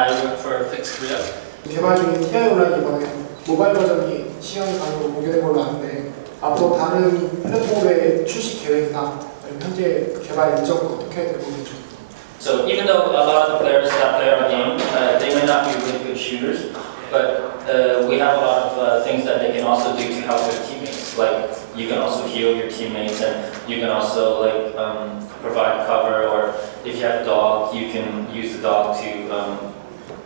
I work for Fix Korea. 개발 중인 TI 온라인 이번에 모바일 버전이 시행 가능으로 공개된 걸로 아는데 앞으로 다른 플랫폼의 출시 계획이나 아니면 현재 개발 일정은 어떻게 되고 있는지 So even though a lot of the players that play our game, uh, they may not be really good shooters, but uh, we have a lot of uh, things you can also heal your teammates, and you can also like um, provide cover, or if you have a dog, you can use the dog to um,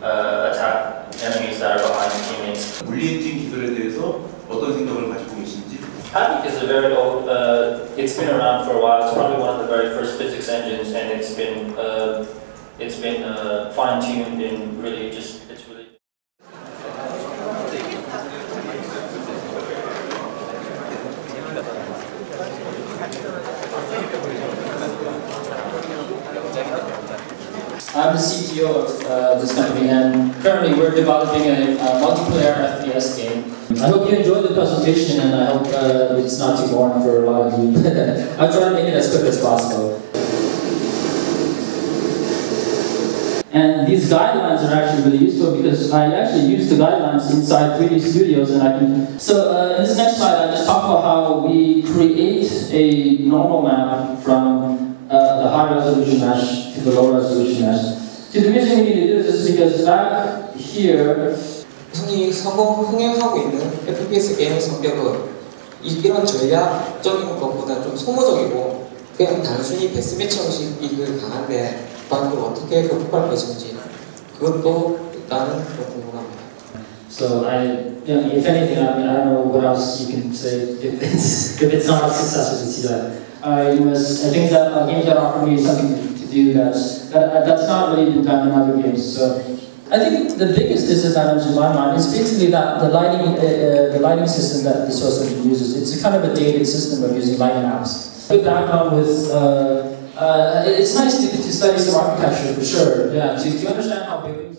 uh, attack enemies that are behind your teammates. 물리엔진 기술에 대해서 어떤 생각을 가지고 계신지 Happy is a very old, uh, it's been around for a while. It's probably one of the very first physics engines, and it's been, uh, it's been uh, fine-tuned and really just, I'm the CTO of uh, this company, and currently we're developing a, uh multiplayer FPS game. I hope you enjoyed the presentation, and I hope uh, it's not too boring for a lot of you. I'll try to make it as quick as possible. And these guidelines are actually really useful because I actually use the guidelines inside 3D Studios, and I can. So uh, in this next slide, I just talk about how we create a normal map from uh, high resolution mesh to the low resolution mesh. So the reason we to do this is because back here, 흔히 성공 흥행하고 있는 FPS 게임의 성격은 이- 이런 전략적인 것보다 좀 소모적이고 그냥 단순히 데스매치 형식이 그 강한데 그걸 어떻게 극복할 것인지 그것도 일단은 좀 궁금합니다. So I, you know, if anything, I mean, I don't know what else you can say if it's if it's not a success as you. I was, I think that uh, that offer me something to, do that's that, uh, that's not really been done in other games. So I think the biggest disadvantage in my mind is basically that the lighting, uh, uh, the lighting system that the source engine uses. It's a kind of a dated system of using lighting apps. Good background with. Uh, uh, it's nice to, to study some architecture for sure. Yeah, to, to understand how big